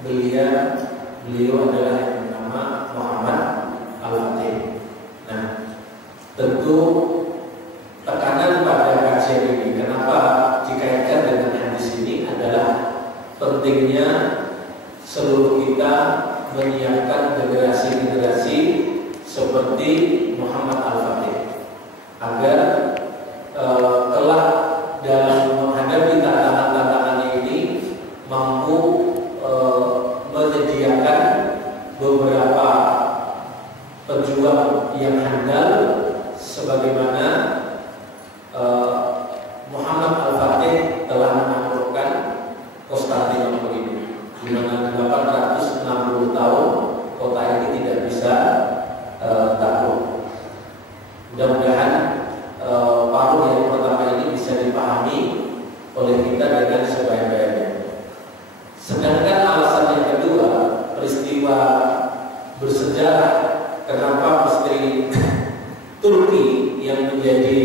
beliau adalah yang bernama Muhammad Al-Fatih. Nah, tentu tekanan pada kajian ini, kenapa dikaitkan dengan hadis ini adalah pentingnya seluruh kita menyiapkan generasi-generasi seperti Muhammad Al-Fatih agar kelak dalam menghadapi tantangan-tantangan ini mampu menyediakan beberapa pejuang yang handal sebagaimana Muhammad Al-Fatih telah menaklukkan Konstantinopel ini, di mana 860 tahun kota ini tidak bisa takluk. Mudah-mudahan paruh yang pertama ini bisa dipahami oleh kita dengan sebaik-baiknya. Sedangkan alasan yang kedua, peristiwa bersejarah kenapa mesti Turki yang menjadi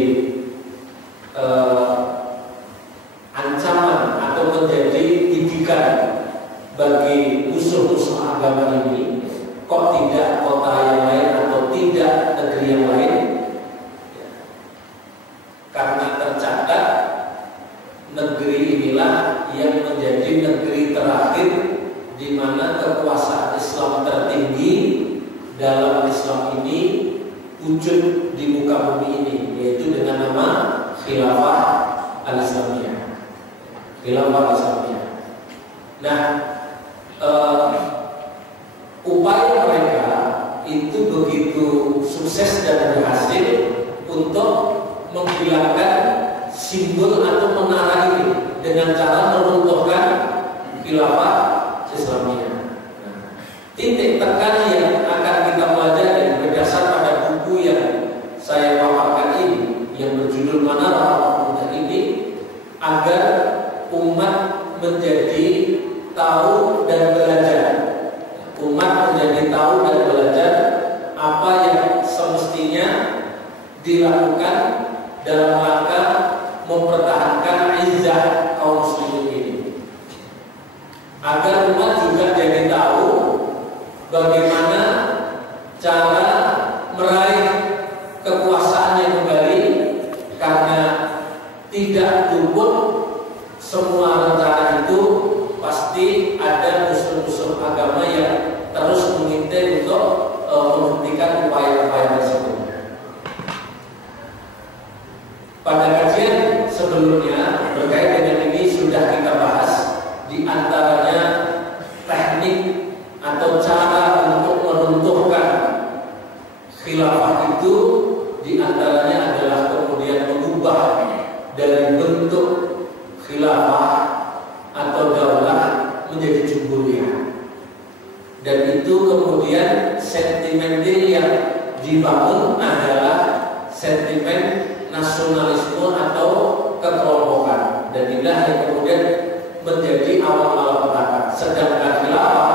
ancaman atau menjadi didikan bagi musuh-musuh agama ini, kok tidak kota yang lain atau tidak negeri yang lain? Karena tercatat negeri inilah yang menjadi negeri terakhir di mana kekuasaan Islam tertinggi dalam Islam ini wujud di muka bumi ini, yaitu dengan nama Khilafah Al-Islamiyah. Khilafah Al-Islamiyah. Nah, upaya mereka itu begitu sukses dan berhasil untuk menghilangkan simbol atau menara ini dengan cara meruntuhkan Khilafah Islamiyah. Nah, titik tekan yang akan kita pelajari berdasar pada buku yang saya paparkan ini, yang berjudul Manara Al-Huda ini, agar umat menjadi tahu dan belajar. Umat menjadi tahu dan belajar apa yang semestinya dilakukan dalam rangka mempertahankan izzah kaum muslimin ini. Agar umat juga jadi tahu bagaimana cara meraih kekuasaannya kembali, karena tidak luput semua rencana itu pasti ada musuh-musuh agama yang terus mengintai untuk menghentikan upaya-upaya tersebut. Pada kajian sebelumnya berkait dengan ini sudah kita bahas, di antaranya teknik atau cara untuk meruntuhkan khilafah itu, di antaranya adalah kemudian mengubah dari bentuk khilafah atau daulah menjadi jumhuriyah. Dan itu kemudian sentimen yang dibangun adalah sentimen nasionalisme atau kekelompokan, dan inilah yang kemudian menjadi awal petaka. Sedangkan khilafah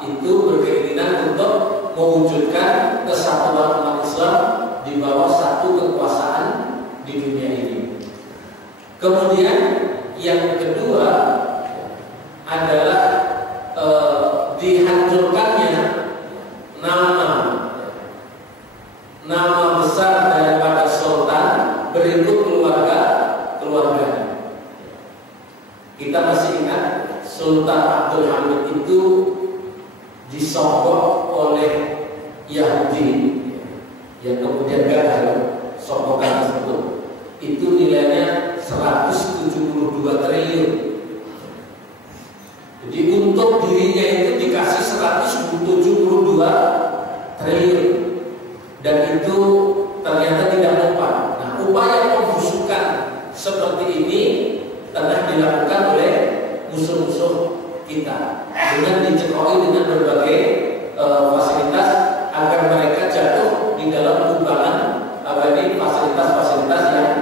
itu berkeinginan untuk mewujudkan kesatuan umat Islam di bawah satu kekuasaan di dunia ini. Kemudian yang kedua adalah dihancurkannya nama besar daripada sultan berikut keluarga. Kita masih ingat Sultan Abdul Hamid itu disogok oleh Yahudi yang kemudian gagal sogokan tersebut. Itu nilainya 172 triliun. Jadi untuk dirinya itu dikasih 172 triliun, dan itu ternyata tidak mempan. Nah, upaya pembusukan seperti ini telah dilakukan oleh musuh-musuh kita dengan dicekoi dengan berbagai fasilitas agar mereka jatuh di dalam kubangan fasilitas-fasilitas yang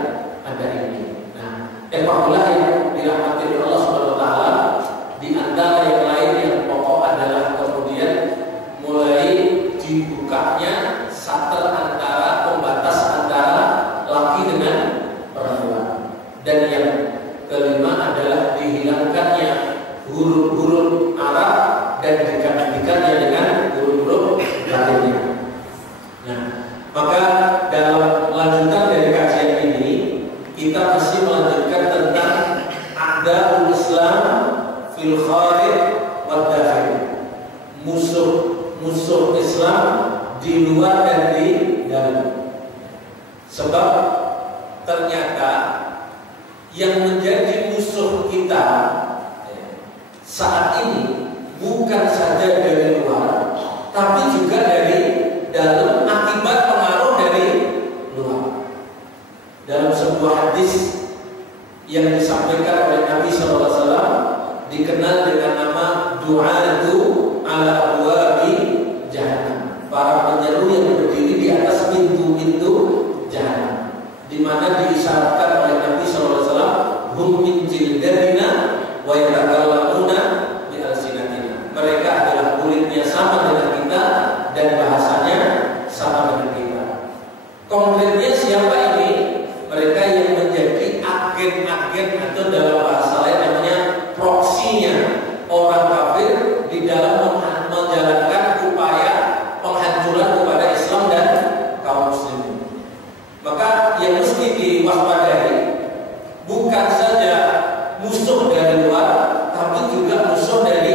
ada ini. Nah, evaluasi yang dirahmati Allah Subhanahu wa taala, di antara yang lain yang pokok adalah kemudian mulai dibukanya satel antara pembatas antara laki dengan perempuan. Dan yang kelima adalah dihilangkannya huruf-huruf Arab luar dan di dalam. Sebab ternyata yang menjadi musuh kita saat ini bukan saja dari luar, tapi juga dari dalam akibat pengaruh dari luar. Dalam sebuah hadis yang disampaikan oleh Nabi SAW dikenal dengan nama du'atu ala abwabi jahannam, para penyeru yang berdiri di atas pintu-pintu jahannam, di mana diisyaratkan oleh Nabi SAW, hum min jildatina wa yatakallamuna bi alsinatina. Mereka adalah kulitnya sama dengan kita dan bahasanya sama dengan kita. Konkretnya siapa ini? Mereka yang menjadi agen-agen atau dalam bahasa lain namanya proksinya orang kafir di dalam menjalankan upaya penghancuran kepada Islam dan kaum muslimin. Maka yang mesti diwaspadai bukan saja musuh dari luar, tapi juga musuh dari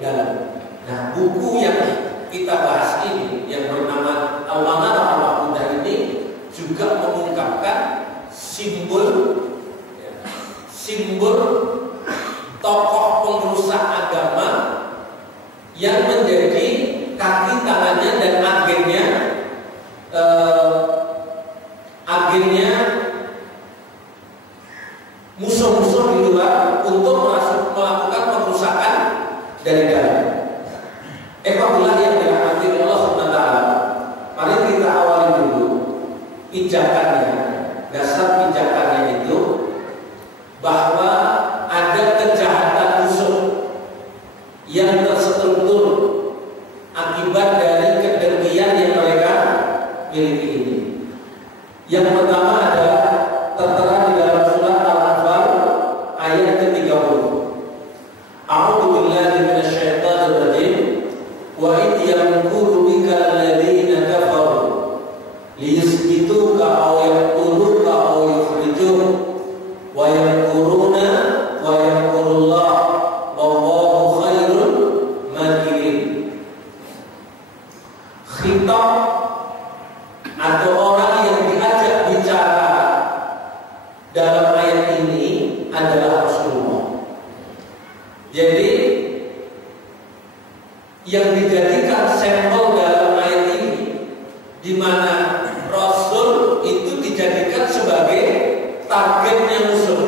dalam. Nah, buku yang kita bahas ini yang bernama Al-Manarah Al-Mahmudah ini juga mengungkapkan simbol tokoh pengrusak agama yang menjadi kaki tangannya dan agennya musuh-musuh di luar untuk melakukan pengrusakan dari dalam. Ikhwah yang dirahmati Allah Subhanahu wa taala, mari kita awali dulu pijakannya. Dasar pijakannya itu bahwa ada kejahatan musuh yang terstruktur akibat dari kedengkian yang mereka miliki ini. Yang pertama adalah tertera di dalam surat Al-Anfal ayat ke-30. A'udzu billahi minasyaitonir rajim. Wa idh yamkuru bika alladziina kafaru liyusbituka aw yaqtuluka aw yukhrijuk wa yamkuruna wa yamkurullah wallahu khairul makirin. Khitab atau orang yang diajak bicara dalam ayat ini adalah Rasulullah. Jadi yang dijadikan sampel dalam ayat ini, di mana Rasul itu dijadikan sebagai targetnya musuh,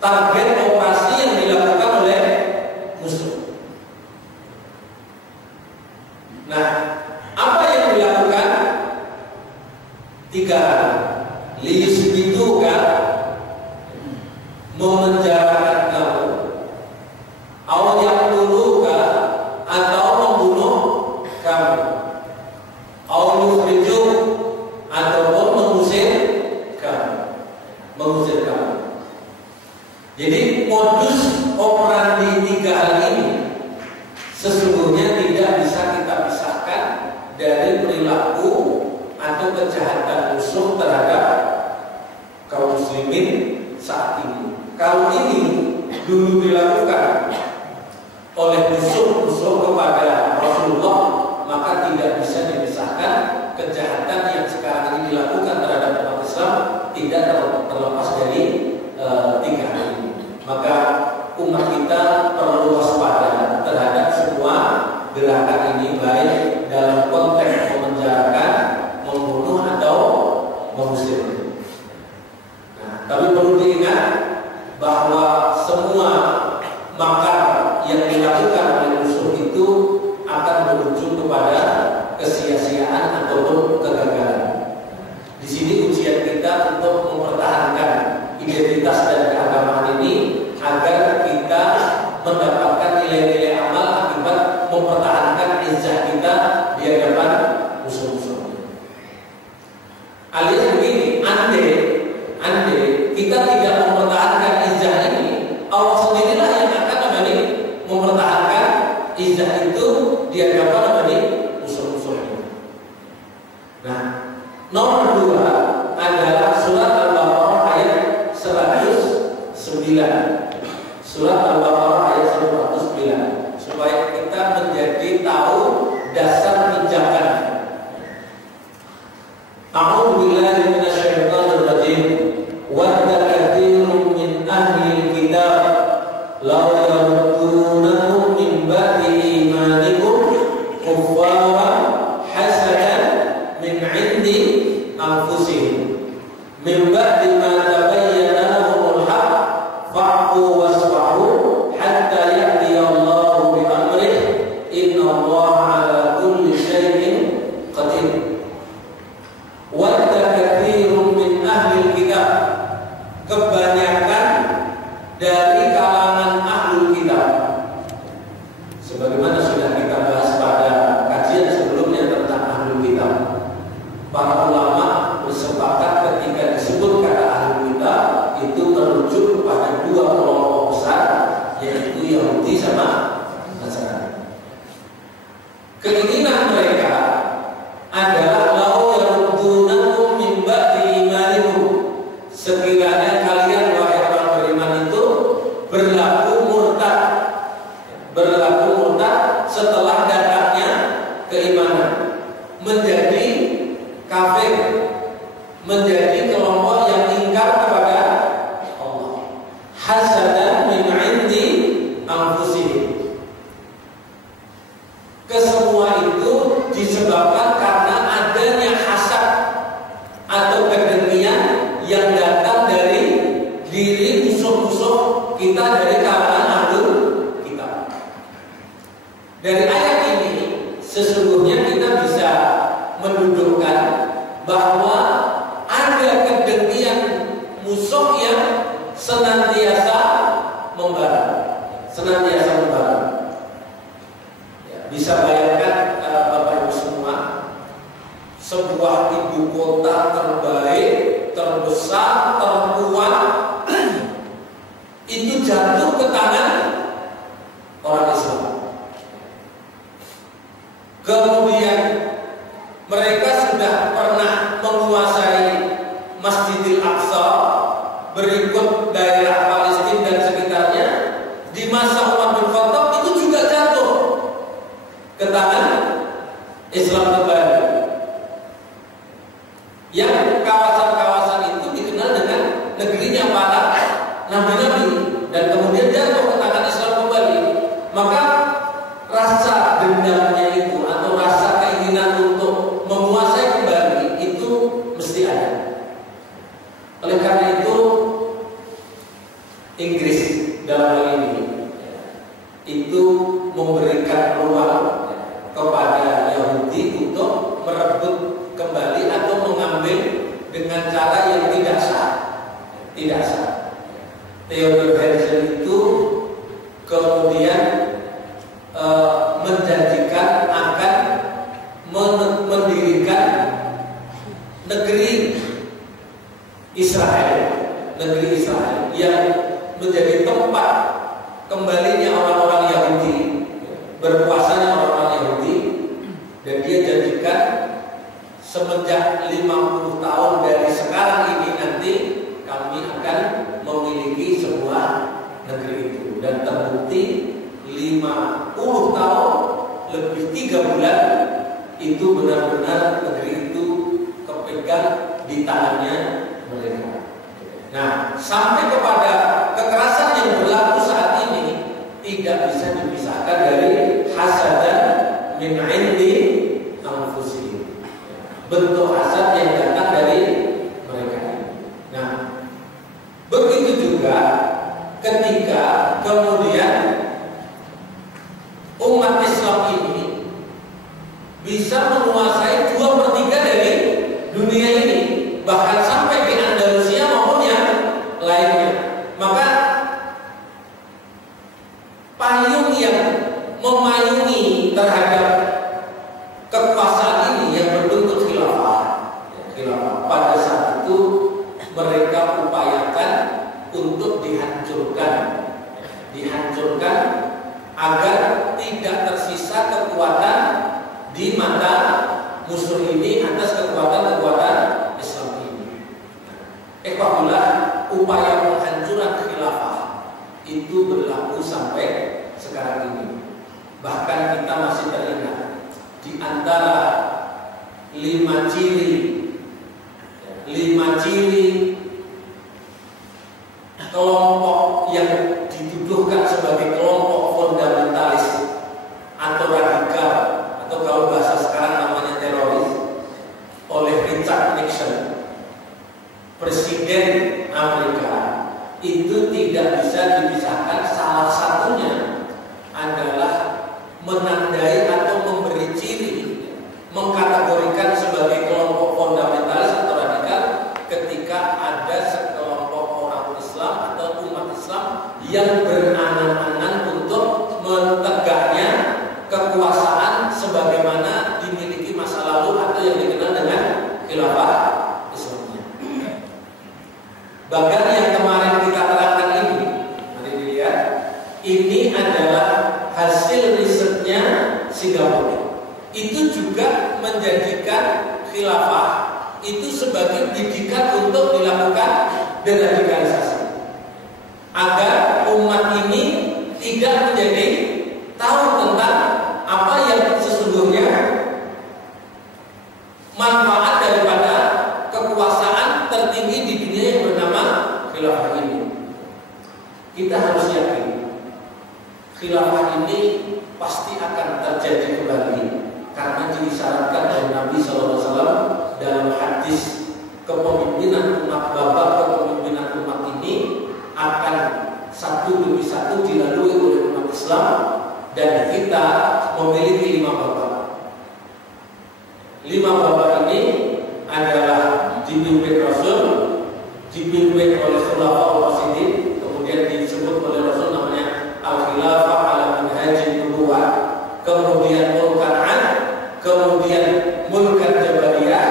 target operasi yang dilakukan oleh musuh. Nah, apa yang dilakukan? 3 hal. Liyusbituka, memenjarakan kamu, au yaqtuluka, atau membunuh kamu, au yukhrijuk, ataupun mengusir kamu. Jadi modus operandi 3 hal ini sesungguhnya tidak bisa kita pisahkan dari perilaku atau kejahatan musuh terhadap kaum muslimin saat ini. Kalau ini dulu dilakukan oleh musuh-musuh kepada Rasulullah, maka tidak bisa dipisahkan kejahatan yang sekarang ini dilakukan terhadap umat Islam tidak terlepas dari 3 hal ini. Maka umat kita perlu waspada terhadap semua gerakan ini, baik dalam konteks memenjarakan, membunuh, atau mengusir. Nah, tapi perlu diingat bahwa semua makar yang dilakukan oleh musuh itu akan berujung kepada kesia-siaan ataupun kegagalan. Di sini ujian kita untuk mempertahankan identitas dan keagamaan ini agar kita mendapatkan nilai-nilai amal akibat mempertahankan izah kita di hadapan musuh-musuh. Alias begini, andai kita tidak mempertahankan izah ini, Allah sendirilah yang akan mempertahankan izah itu di hadapan musuh-musuhnya. Nah, nomor 2 adalah surat Al-Baqarah ayat 109. Surat Al-Baqarah ayat 109, supaya kita menjadi tahu dasar pijakan yaruddunakum min ba'di imanikum kuffaran hasadan min 'indi anfusihim min ba'di ma tabayyana lahumul haqq fa'fu wasfahu hatta ya'tiya Allahu bi amrihi inna Allaha 'ala kulli syai'in qadir. Wadda katsirun min ahli kitab, kebanyakan dari kalangan ahli kitab, sebagaimana sudah kita bahas pada kajian sebelumnya tentang ahli kitab. Para ulama bersepakat ketika disebut kata ahli kitab itu merujuk kepada dua kelompok besar, yaitu Yahudi sama Nasrani. Keinginan mereka adalah lau yaruddunakum min ba'di imanikum, sekiranya kalian wahai orang beriman itu berlaku murtad setelah datangnya keimanan, menjadi kafir, menjadi kelompok yang ingkar kepada Allah. Hasadan min 'indi anfusihim. Kesemua itu disebabkan karena adanya hasad atau kedengkian yang datang dari diri musuh-musuh kita dari kalangan ahlul kitab. Dari ayat ini sesungguhnya kita bisa mendudukkan bahwa ada kedengkian musuh yang senantiasa membara. Bisa bayangkan Bapak Ibu semua, sebuah ibu kota terbaik, terbesar, terkuat itu jatuh ke tangan orang Islam. Kemudian mereka sudah pernah menguasai Masjidil Aqsa, berikut daerah Palestina dan sekitarnya. Di masa Umar bin Khattab itu juga jatuh ke tangan Islam kembali. Yang kawasan-kawasan itu dikenal dengan negerinya para nabi-nabi, dan kemudian jatuh ke tangan Islam kembali. Maka rasa dendamnya itu atau rasa keinginan untuk menguasai kembali itu mesti ada. Oleh karena itu Inggris dalam hal ini itu memberikan ruang kepada Yahudi untuk merebut kembali atau mengambil dengan cara yang tidak sah. Theodor Herzl itu kemudian menjanjikan akan mendirikan negeri Israel yang menjadi tempat kembalinya orang-orang Yahudi, berpuasanya orang-orang Yahudi, dan dia janjikan semenjak 50 tahun dari sekarang ini nanti kami akan memiliki sebuah negeri itu. Dan terbukti 50 tahun lebih 3 bulan itu benar-benar negeri itu kepegang di tangannya mereka. Nah, sampai kepada kekerasan yang berlaku saat ini tidak bisa dipisahkan dari hasadan min 'indi anfusihim, bentuk hasad yang datang dari mereka. Nah, begitu juga ketika kemudian umat Islam ini bisa menguasai 2/3 dari dunia ini, bahkan sampai di Andalusia maupun yang lainnya. Maka payung yang memayungi terhadap kekuasaan ini yang berbentuk khilafah pada saat itu mereka upayakan untuk dihancurkan agar tidak tersisa kekuatan di mata musuh ini atas kekuatan Islam ini. Itulah upaya penghancuran khilafah itu berlaku sampai sekarang ini. Bahkan kita masih teringat di antara 5 ciri kelompok yang dituduhkan sebagai kelompok fondamental menandai atau memberi ciri, mengkategorikan sebagai kelompok fundamentalis atau radikal ketika ada sekelompok orang Islam atau umat Islam yang berangan-angan untuk menegaknya kekuasaan sebagaimana dimiliki masa lalu atau yang dikenal dengan khilafah Islamiyah. Bahkan yang kemarin kita terangkan ini, mari dilihat, ini adalah hasil risetnya Singapura. Itu juga menjadikan khilafah itu sebagai didikan untuk dilakukan deradikalisasi, agar umat ini tidak menjadi tahu tentang apa yang sesungguhnya manfaat daripada kekuasaan tertinggi di dunia yang bernama khilafah ini. Kita harus yakin khilafah ini pasti akan terjadi kembali, karena disyaratkan oleh Nabi SAW dalam hadis kepemimpinan umat, babak kepemimpinan umat ini akan satu demi satu dilalui oleh umat Islam, dan kita memiliki 5 babak. 5 babak ini adalah dipimpin Rasul, dipimpin oleh Khulafaur Rasyidin, kemudian disebut oleh Rasul namanya al-khilafah ala manhajin nubuwah, kemudian mulkan ad, kemudian mulkan jabariyah,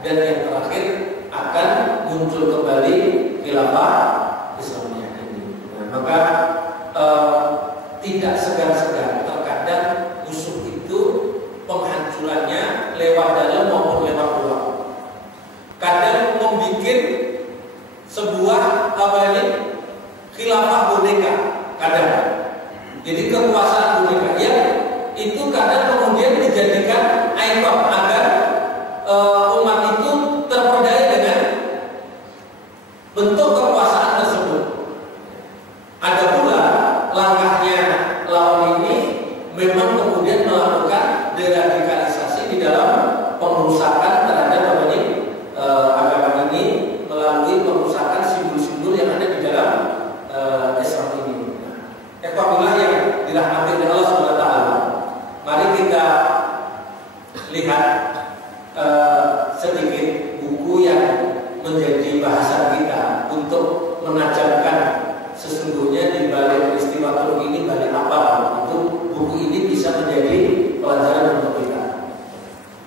dan yang terakhir akan muncul kembali khilafah Islamiyah ini. Nah, maka tidak segan-segan terkadang musuh itu penghancurannya lewat dalam maupun lewat luar. Kadang membuat sebuah khilafah boneka, kadang. Jadi kekuasaan boneka yang itu kadang kemudian dijadikan ikon agar umat itu terperdaya dengan bentuk kekuasaan tersebut. Ada pula langkahnya lawan ini memang kemudian melakukan deradikalisasi di dalam pengerusakan terhadap agama ini melalui pengerusakan simbol-simbol yang ada di dalam Islam ini. Apabila yang dirahmati oleh Allah SWT, mari kita lihat sedikit buku yang menjadi bahasan kita untuk menajamkan sesungguhnya di balik peristiwa Turki ini balik apa. Itu buku ini bisa menjadi pelajaran untuk kita.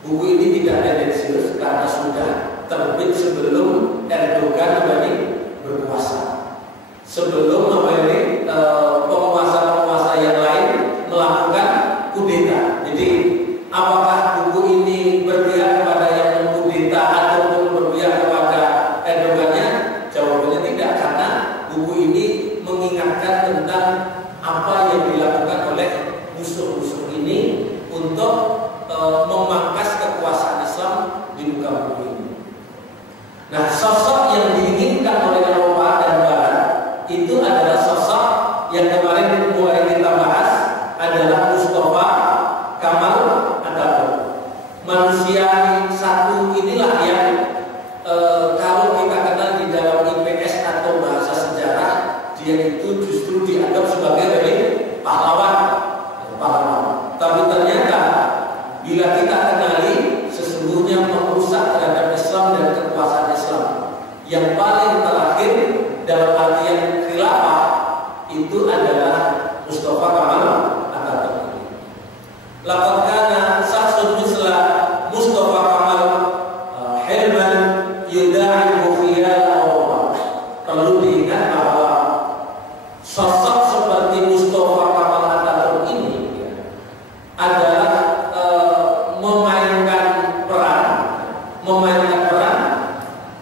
Buku ini tidak tendensius karena sudah terbit sebelum Erdogan berkuasa, sebelum penguasa-penguasa yang lain melakukan kudeta. Jadi apakah buku ini berpihak kepada yang mengkudeta ataupun berpihak kepada Erdogannya? Jawabannya tidak, karena buku ini mengingatkan tentang apa yang dilakukan oleh musuh-musuh ini untuk memangkas kekuasaan Islam di muka bumi ini. Nah, sosok yang diinginkan oleh Eropa dan Barat itu adalah sosok yang kemarin mulai kita bahas, adalah Mustafa Kamal Atatürk. Manusia satu inilah yang kalau kita kenal di dalam IPS atau bahasa sejarah, dia itu justru dianggap sebagai pahlawan. Tapi ternyata bila kita kenali sesungguhnya merusak terhadap Islam dan kekuasaan Islam yang paling terakhir dalam artian khilafah itu adalah Mustafa Kamal Atatürk. Laqad kana sahsun misla Mustafa Kamal hilman yuda'ibu khiyal Eropa. Perlu diingat bahwa sosok seperti Mustafa Kamal Atatürk ini adalah memainkan peran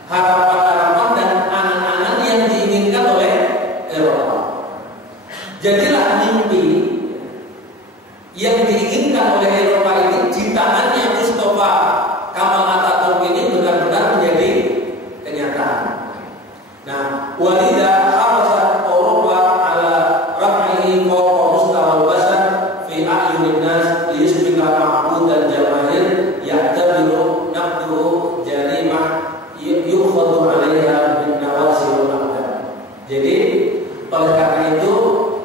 harapan-harapan dan angan-angan yang diinginkan oleh Eropa. Jadilah mimpi yang diinginkan oleh Eropa ini di tangannya Mustafa Kamal Atatürk ini benar-benar menjadi kenyataan. Nah, walidah harasat Eropa ala raf'ihi fawqa mustawal basar fi a'yunin nas liyusbika ma'bud dan jamaahir ya'tabiru naqduhu jarimah yukhadu 'alaiha bin nawasi wal aqdam. Jadi oleh karena itu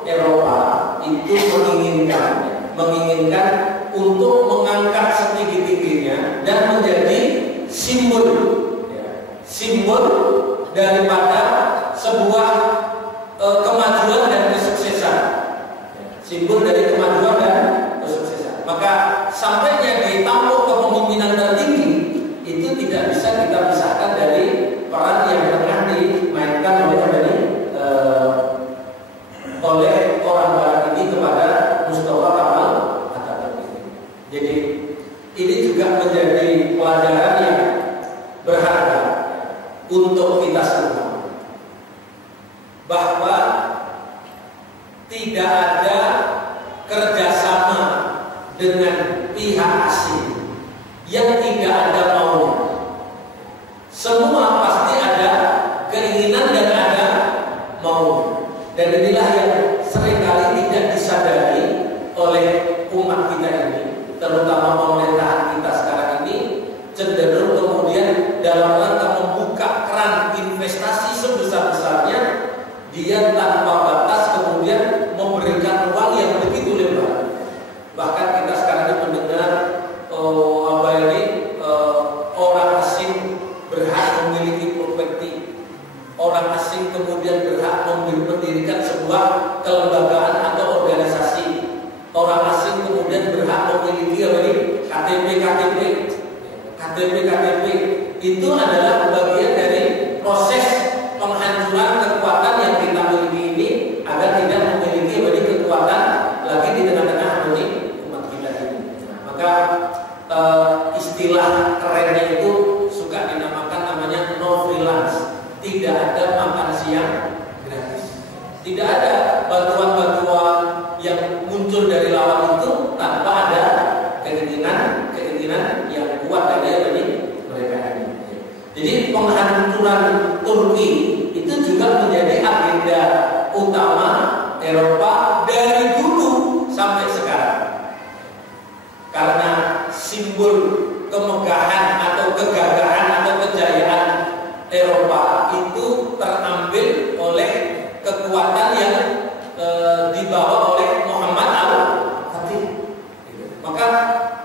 Eropa itu menginginkan menginginkan untuk mengangkat setinggi-tingginya dan menjadi simbol, simbol daripada sebuah kemajuan dan kesuksesan, simbol dari kemajuan dan kesuksesan. Maka sampainya di tampuk kepemimpinan tertinggi itu tidak bisa kita pisahkan dari peran yang tengah dimainkan oleh orang barat ini kepada Mustafa Kemal Atatürk. Jadi ini juga menjadi pelajaran yang berharga untuk kita semua, bahwa tidak ada kerjasama dengan pihak asing yang tidak ada maunya. Semua pasti ada keinginan dan ada maunya. Dan inilah yang seringkali tidak disadari oleh umat kita ini, terutama pemerintahan kita sekarang ini, cenderung kemudian dalam rangka membuka keran investasi sebesar-besarnya, dia tanpa batas kemudian memberikan ruang yang begitu lebar. Bahkan kita sekarang ini mendengar orang asing berhak memiliki properti, orang asing kemudian berhak mendirikan sebuah kelembagaan atau organisasi, orang asing kemudian berhak memiliki KTP itu adalah bagian dari proses penghancuran kekuatan yang kita miliki ini agar tidak memiliki kekuatan lagi di tengah-tengah umat kita ini. Maka istilah kerennya itu suka dinamakan namanya no freelance. Tidak ada makan siang gratis. Tidak ada bantuan-bantuan yang muncul dari lawan itu tanpa ada keinginan yang kuat dari mereka ini. Jadi penghancuran Turki itu juga menjadi agenda utama Eropa dari dulu sampai sekarang. Karena simbol kemegahan atau kegagahan atau kejayaan Eropa itu terambil oleh kekuatan yang dibawa oleh Muhammad al-Fatih. Maka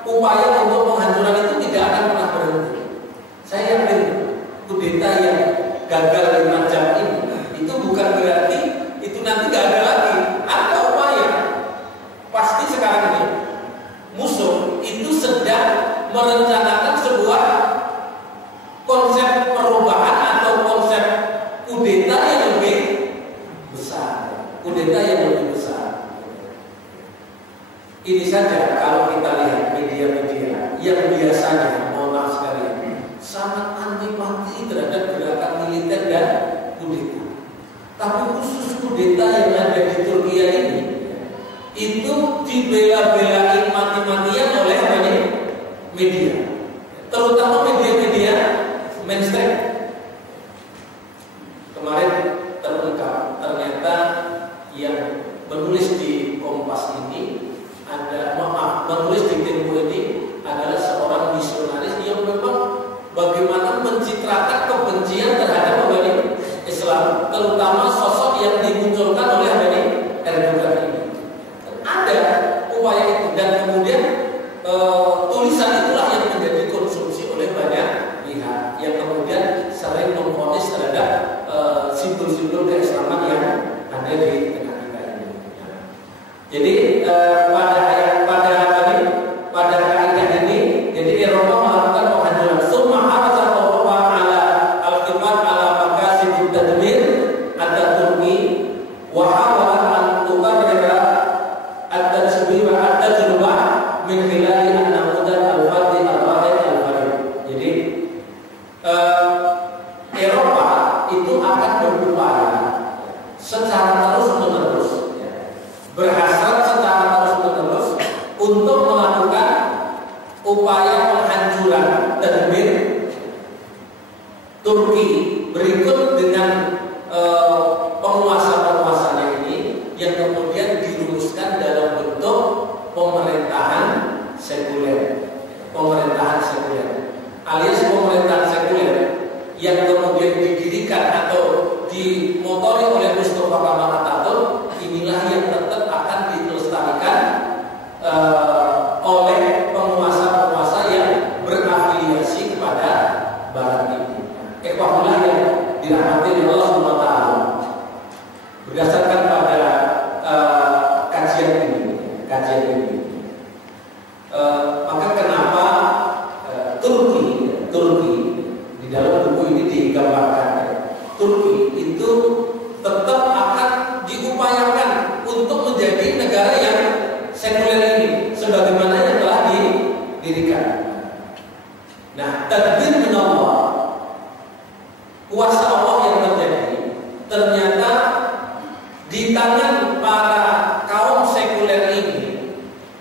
upaya untuk penghancuran itu tidak akan pernah berhenti. Saya yakin kudeta yang gagal di macam ini itu bukan berarti itu nanti gak ada lagi. Ada upaya. Pasti sekarang ini musuh itu sedang merencanakan sebuah konsep perubahan atau konsep kudeta yang lebih besar. Ini saja kalau kita lihat media-media yang biasanya, mohon maaf sekali, sangat antipati terhadap gerakan militer dan kudeta. Tapi khusus kudeta yang ada di Turki ini, itu dibela-belain mati-matian oleh media, terutama media-media mainstream. Kemarin terungkap ternyata yang menulis di Kompas ini menulis di Tempo ini adalah seorang misionaris yang memang bagaimana mencitrakan kebencian terhadap Islam, terutama sosok yang dimunculkan oleh Erdogan ini. Ada upaya itu dan kemudian tulisan itulah yang menjadi konsumsi oleh banyak pihak yang kemudian sering memvonis terhadap simbol-simbol keislaman yang ada di tengah kita ini. Jadi pada kaidah ini, jadi Eropa melakukan penghancuran. Summa harasa Eropa ala al-qiblat ala makasid tadmir at-Turki wa hawalat an tuqarrira at-tajribah min khilal an-namudzaj al-fadhi al-wahid al-farid. Jadi Eropa itu akan berupaya secara terus-menerus, berhasrat secara terus-menerus untuk melakukan upaya penghancuran tadmir Turki berikut dengan penguasa-penguasanya ini yang kemudian dirumuskan dalam bentuk pemerintahan sekuler, alias pemerintahan sekuler yang kemudian didirikan atau dimotori oleh Mustafa Kemal Atatürk. Inilah yang tetap akan dilestarikan kajian ini. Maka kenapa Turki di dalam buku ini digambarkan, Turki itu tetap akan diupayakan untuk menjadi negara yang sekuler ini, sebagaimana yang telah didirikan. Nah, tadbir min Allah, kuasa Allah yang terjadi, ternyata di tangan para kaum sekuler ini,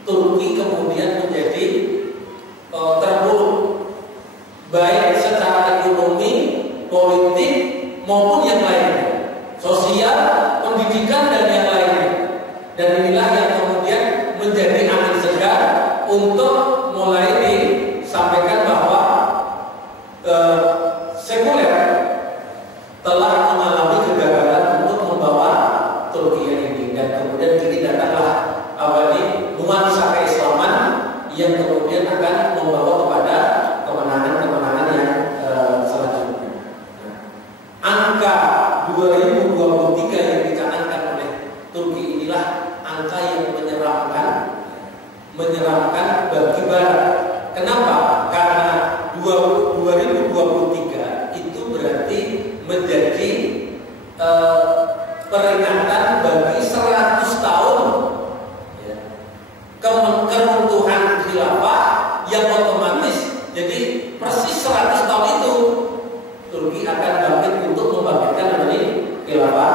Turki kemudian menjadi terpuruk, baik secara ekonomi, politik maupun yang lainnya, sosial, pendidikan dan yang lainnya. Dan inilah yang kemudian menjadi angin segar untuk mulai disampaikan bahwa sekuler telah mengalami kegagalan untuk membawa Turki ini, dan kemudian kini datanglah nuansa keislaman yang kemudian akan membawa kepada kemenangan-kemenangan yang selanjutnya. Angka 2023 yang dicanangkan oleh Turki inilah angka yang menyeramkan bagi Barat. Kenapa? Karena 2023 itu berarti menjadi peringatan bagi 100 tahun keruntuhan khilafah, yang otomatis jadi persis 100 tahun itu Turki akan bangkit untuk membangkitkan khilafah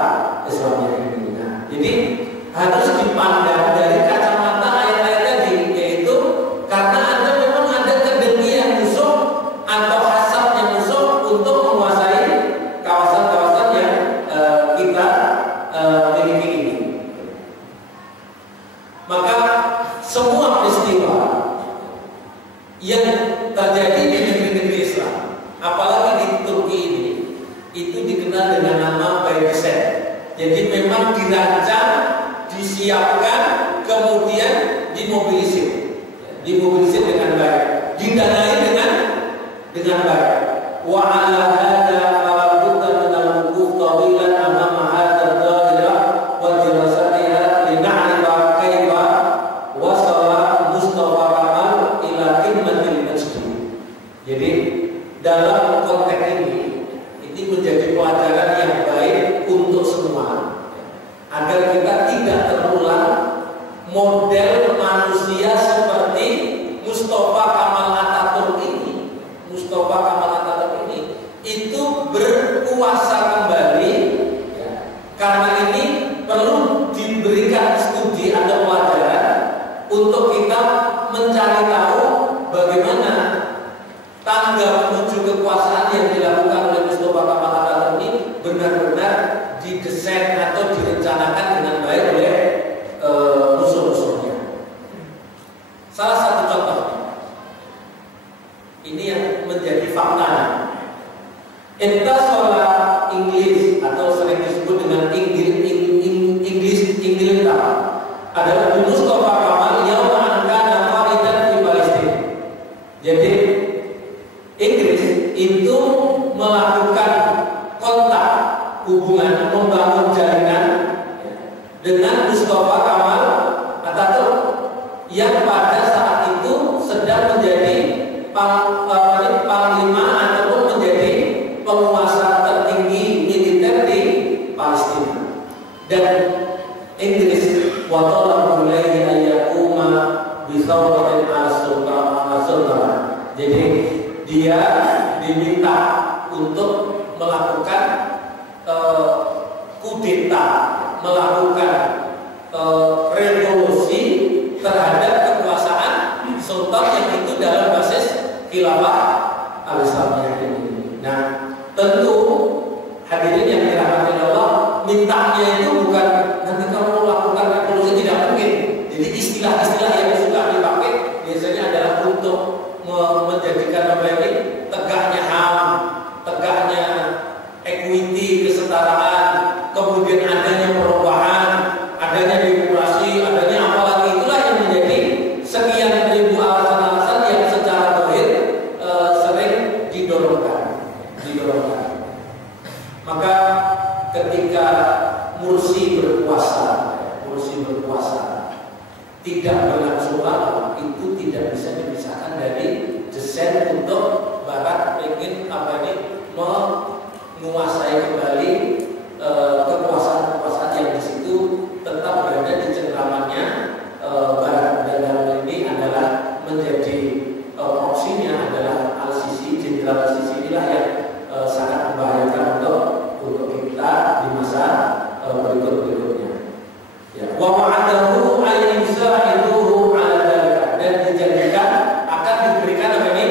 Islamnya ini. Nah, jadi harus dipandang dari kacamata ayat-ayat tadi, yaitu karena memang ada kedengkian musuh atau hasad yang musuh untuk menguasai kawasan-kawasan yang kita miliki ini. Maka semua peristiwa yang terjadi di negeri-negeri Islam, apalagi di Turki ini, itu dikenal dengan nama by design. Jadi memang dirancang, disiapkan, kemudian dimobilisir dengan baik, didanai dengan baik. Wa ala hadza fa'budu min al-wuquf tawilan amama hadza al-dhahira wa dirasatiha lina'rifa kaifa wasala Mustafa Kamal ila qimmatil majd. Jadi dalam konteks ini menjadi pelajaran yang baik untuk semua, agar kita tidak terulang model manusia seperti Mustafa Kamal Atatürk ini. Mustafa Kamal Atatürk ini itu berkuasa kembali, karena ini perlu diberikan studi atau pelajaran untuk kita mencari tahu bagaimana tangga menuju kekuasaan yang dilakukan oleh Mustafa Kamal Atatürk ini benar-benar didesain atau direncanakan dengan baik oleh musuh-musuhnya. Salah satu contoh ini yang menjadi fakta. Intasara Inggris atau sering disebut dengan Inggris adalah Mustafa Kamal yang kana faridan di Palestina. Jadi Inggris itu melakukan kontak hubungan, membangun jaringan dengan Mustafa Kamal Atatürk yang pada saat itu sedang menjadi panglima ataupun menjadi penguasa tertinggi militer di Palestina. Dan Inggris watolak mulai ayakuma bisawratin al-sultan. Jadi dia diminta untuk melakukan kudeta, melakukan revolusi terhadap kekuasaan sultan yang itu dalam basis khilafah al-Islamiyah ini. Nah, tentu hadirin yang dirahmati Allah, mintanya itu bukan nanti kamu melakukan revolusi, tidak mungkin. Jadi istilah-istilah yang sudah dipakai biasanya adalah untuk menjadikan tegaknya HAM, tegaknya equity, kesetaraan, kemudian adanya perubahan, adanya demokrasi, adanya apalagi, itulah yang menjadi sekian ribu alasan-alasan yang secara zahir sering didorongkan. Maka ketika Mursi berkuasa tidak berlangsung lama itu tidak bisa dipisahkan dari desain untuk Barat ingin menguasai kembali kekuasaan-kekuasaan yang di situ tetap berada di cengkramannya Barat, dan dalam ini adalah menjadi proksinya adalah Al-Sisi, Jenderal Al-Sisi inilah yang sangat membahayakan untuk kita di masa berikutnya. Ya, wa ma'adahu ayyusa'iduhu 'ala dzalika, dan dijanjikan akan diberikan apa ini?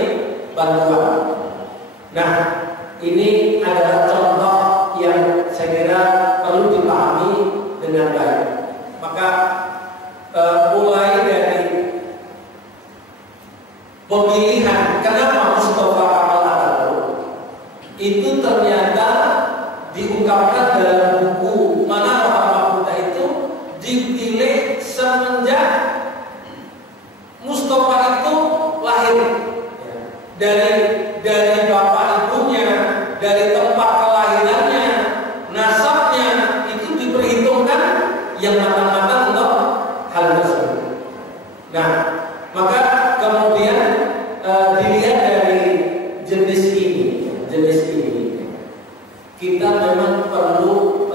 Bantuan. Nah, ini adalah contoh yang saya kira perlu dipahami dengan baik. Maka mulai dari pemilihan kenapa Mustafa Kamal Atatürk itu ternyata diungkapkan dalam buku mana Rohal Mahfudzah itu dipilih semenjak Mustafa itu lahir, dari bapak ibunya, dari tempat kelahirannya, nasabnya itu diperhitungkan yang matang-matang untuk hal tersebut. Nah, maka kemudian dilihat dari jenis ini kita memang perlu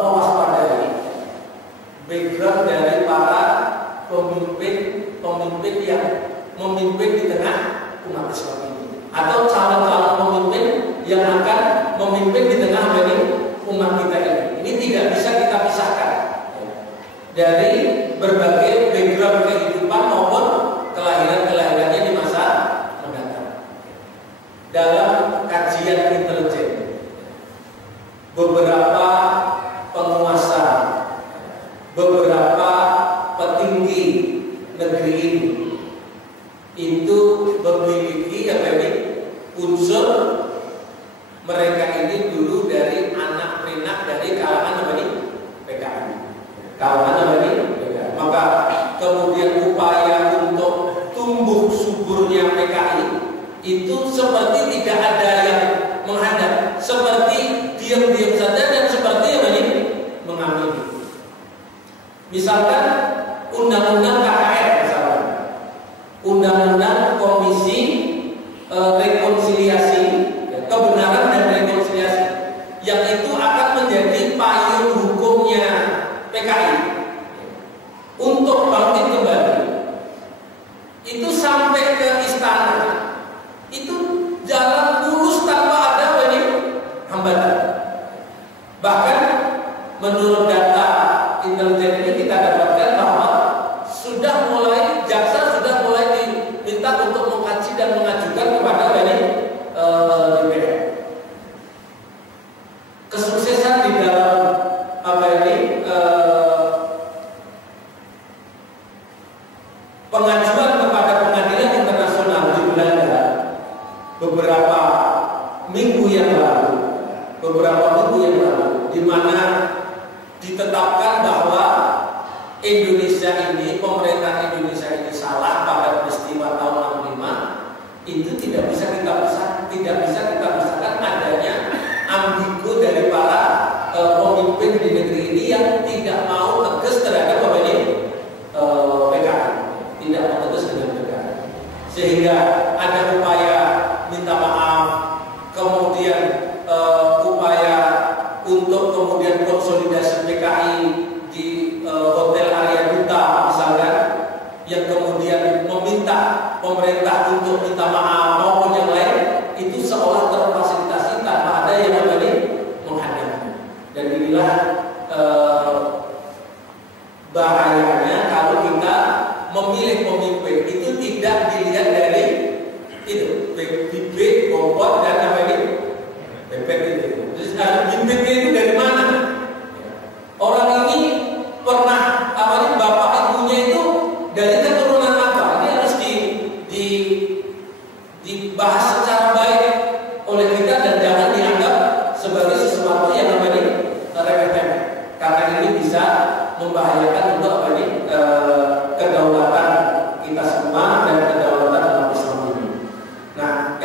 mewaspadai background dari para pemimpin yang memimpin di tengah umat Islam ini, atau calon-calon pemimpin yang akan memimpin di tengah umat kita ini. Ini tidak bisa kita pisahkan dari berbagai background kehidupan maupun kelahiran-kelahirannya di masa mendatang. Dalam kajian intelijen, beberapa penguasa, beberapa petinggi negeri ini itu memiliki unsur mereka ini dulu dari anak perinak dari kalangan PKI. Maka kemudian upaya untuk tumbuh suburnya PKI itu seperti tidak ada yang menghadap, seperti diam-diam saja dan seperti mengamini. Misalkan undang-undang KKR, misalkan undang-undang Komisi Rekonsiliasi, Kebenaran dan Rekonsiliasi, yang itu akan menjadi payung hukumnya PKI untuk bangkit kembali. Itu sampai ke istana, itu jalan mulus tanpa ada hambatan. Bahkan menurut data intelijen ini kita dapatkan bahwa jaksa sudah mulai diminta untuk mengkaji dan mengajukan kepada DPR. Kesuksesan di dalam pengajuan kepada pengadilan internasional di Belanda beberapa minggu yang lalu, di mana ditetapkan bahwa pemerintah Indonesia ini salah pada peristiwa tahun 65, itu tidak bisa kita pisahkan adanya ambigu dari para pemimpin di negeri ini yang tidak mau tegas terhadap PKI, tidak mau tegas dengan PKI, sehingga ada upaya minta maaf, kemudian upaya untuk kemudian konsolidasi PKI di Hotel Arya Duta misalkan, yang kemudian meminta pemerintah untuk minta maaf maupun yang lain, itu seolah terfasilitasi tanpa ada yang menghadapnya. Dan inilah bahayanya kalau kita memilih pemimpin itu tidak dilihat dari bibit, bobot dan bebek itu. Terus bibitnya itu dari mana? Orang ini pernah bapak ibunya itu dari keturunan apa? Ini harus dibahas secara baik oleh kita dan jangan dianggap sebagai sesuatu yang remeh-temeh, karena ini bisa membahayakan untuk kedaulatan kita semua dan kedaulatan umat Islam ini. Nah,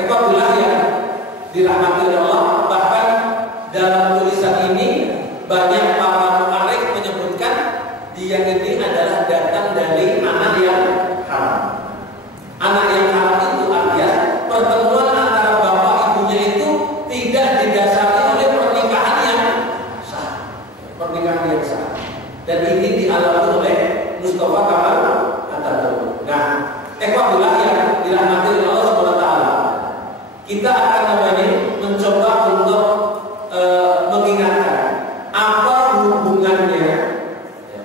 Ikhwanillah yang dirahmati Allah Subhanahu wa taala. Kita akan mencoba untuk mengingatkan apa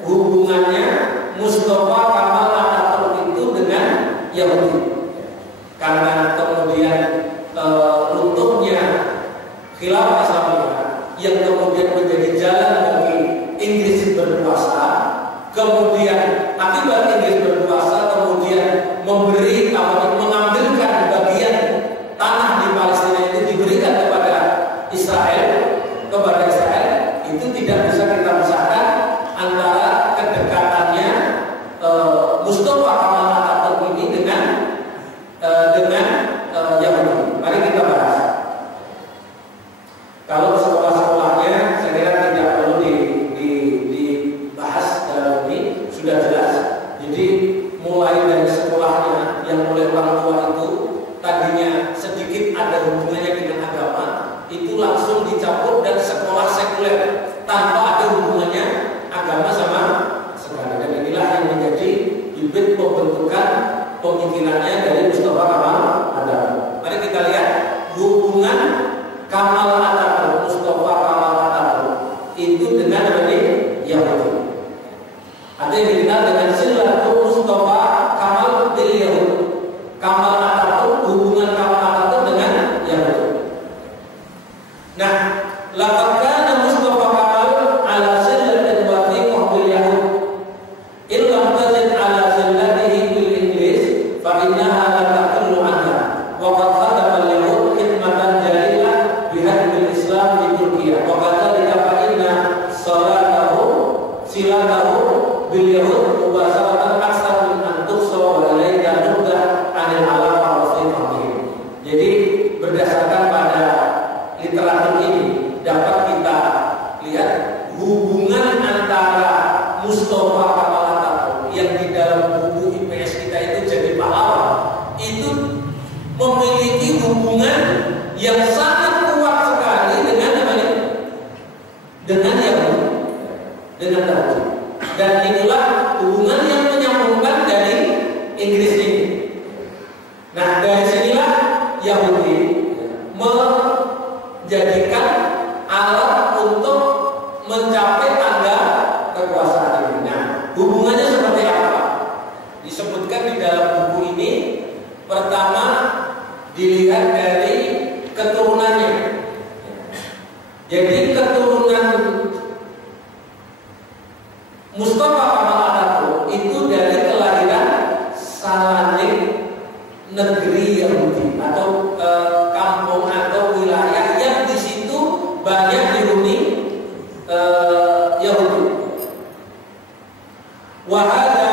hubungannya Mustafa Kamal Atatürk itu dengan Yahudi. Karena kemudian runtuhnya khilafah Islamiyah yang kemudian menjadi jalan bagi Inggris berkuasa, kemudian akibat Inggris berkuasa kemudian mengambilkan bagian tanah di Palestina itu diberikan kepada Israel, itu tidak bisa kita pisahkan antara kedekatannya Mustafa Kamal Atatürk ini dengan Yahudi. Mari kita bahas. Kalau sekolah-sekolahnya saya kira tidak perlu dibahas dalam ini, sudah jelas. Jadi mulai dari sekolahnya yang oleh orang tua itu tadinya sedikit ada hubungannya dengan agama, itu langsung dicampur dan sekolah sekuler tanpa ada hubungannya agama sama sekali. Dan inilah yang menjadi bibit pembentukan pemikirannya dari Mustafa Kamal Atatürk. Mari kita lihat hubungan Kamal Atatürk, Mustafa Kamal Atatürk itu dengan Yahudi. Ada yang dikenal dengan silatul Mustafa Kamal bil Yahud. Kamal Atatürk, hubungan Kamal Atatürk dengan Yahudi. Nah, laqad kana Mustafa Kamal ala silatin wathiqah bil Yahud. Illam tajid ala silatihi bil Inggris fa innaha la taqillu anha. Wa qad khadama al-Yahud khidmatan jalilah bihadmil Islam di Turkiya. Wa kadzalika fa inna silatahu bil Yahud mubasharatan aksar min an tuqsa wa ilayka nubdah anil alaqa wa sifatihim. Jadi berdasarkan pada literatur ini dapat kita lihat hubungan antara Mustafa Kamal Atatürk yang di dalam buku IPS kita itu jadi pahlawan itu memiliki hubungan yang sangat kuat sekali dengan Yahudi, dengan Yahudi. Dan inilah hubungan yang menyambungkan dari Inggris ini. Nah, dari sinilah Yahudi menjadikan alat untuk mencapai tangga kekuasaan ini. Nah, hubungannya seperti apa? Disebutkan di dalam buku ini. Pertama, dilihat dari keturunannya. Jadi keturunan Mustafa Kamal Atatürk itu dari kelahiran Salanik, negeri Yahudi atau kampung atau wilayah yang di situ banyak dihuni Yahudi. Wahada